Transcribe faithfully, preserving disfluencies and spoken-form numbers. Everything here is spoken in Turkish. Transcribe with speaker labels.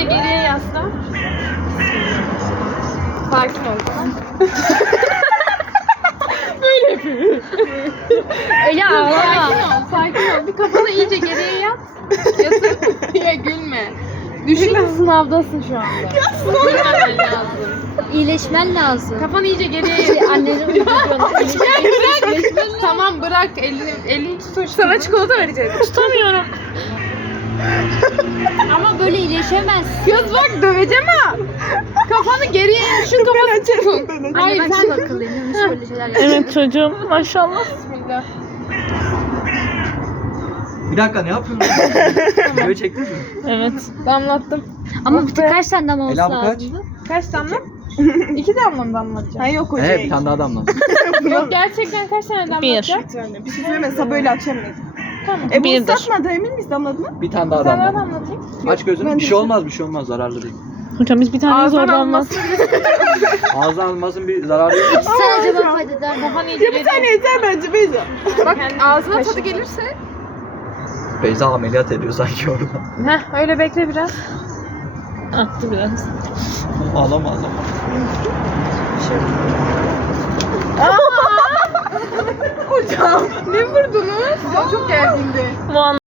Speaker 1: iyice geriye yaslan. Sakin ol, tamam. Böyle yapıyor.
Speaker 2: Öyle ağlama.
Speaker 1: Sakin ol, sakin ol. Bir kafanı iyice geriye yat. Yatın. Ya gülme. Düşün sınavdasın şu anda. Ya sınavdasın. lazım.
Speaker 2: İyileşmen lazım.
Speaker 1: Kafanı iyice geriye yat.
Speaker 2: Şey, annenin uyutuyorlar.
Speaker 1: Bırak. Tamam bırak. Elini, elini tut. Sana çikolata vereceğiz. Tutamıyorum.
Speaker 2: Ama böyle iyileşemezsin.
Speaker 1: Kız bak döveceğim ha. Kafanı geriye şu kafanı tutun.
Speaker 2: Anne
Speaker 1: Hayır
Speaker 2: ben
Speaker 1: sen
Speaker 2: çok akıllıyım. Hiç böyle şeyler yapamam.
Speaker 3: Evet çocuğum maşallah.
Speaker 1: Bismillah.
Speaker 4: Bir dakika ne yapıyorsun? Videoyu çektiniz mi?
Speaker 3: Evet.
Speaker 1: Damlattım.
Speaker 2: Ama bir kaç tane damlaması
Speaker 4: Ela bu kaç?
Speaker 2: lazımdı?
Speaker 1: Kaç damla? İki damla mı damlatacağım?
Speaker 5: Hayır yok hocam.
Speaker 4: Evet bir tane daha damla.
Speaker 1: Yok gerçekten kaç tane damlatacağım?
Speaker 5: Bir şey söylemezse böyle açamayız.
Speaker 1: Tamam.
Speaker 5: E bu
Speaker 3: Birdir.
Speaker 5: ıslatmadı emin miyiz damladı mı?
Speaker 4: Bir tane daha
Speaker 1: Bir tane daha
Speaker 4: damla.
Speaker 1: damlatayım.
Speaker 4: Aç gözünü.
Speaker 5: ben
Speaker 4: Bir şey
Speaker 5: de-
Speaker 4: olmaz bir şey olmaz zararlı değil.
Speaker 3: Hocam biz bir tane
Speaker 1: Ağzından
Speaker 3: zor olmaz.
Speaker 1: almasın.
Speaker 4: Ağzına almasın bir zararı yok.
Speaker 2: Sen acaba fayda eder mi?
Speaker 1: Kafanı iyice
Speaker 5: Ya bir
Speaker 1: geriye.
Speaker 5: tane yeter bence Beyza.
Speaker 1: Bak ağzına tadı gelirse.
Speaker 4: Beyza ameliyat ediyor sanki orada.
Speaker 1: Heh öyle bekle biraz.
Speaker 3: Attı biraz.
Speaker 4: Ağlama ağlama.
Speaker 1: Hocam ne vurdunuz? Ya çok gergindi.
Speaker 3: Bu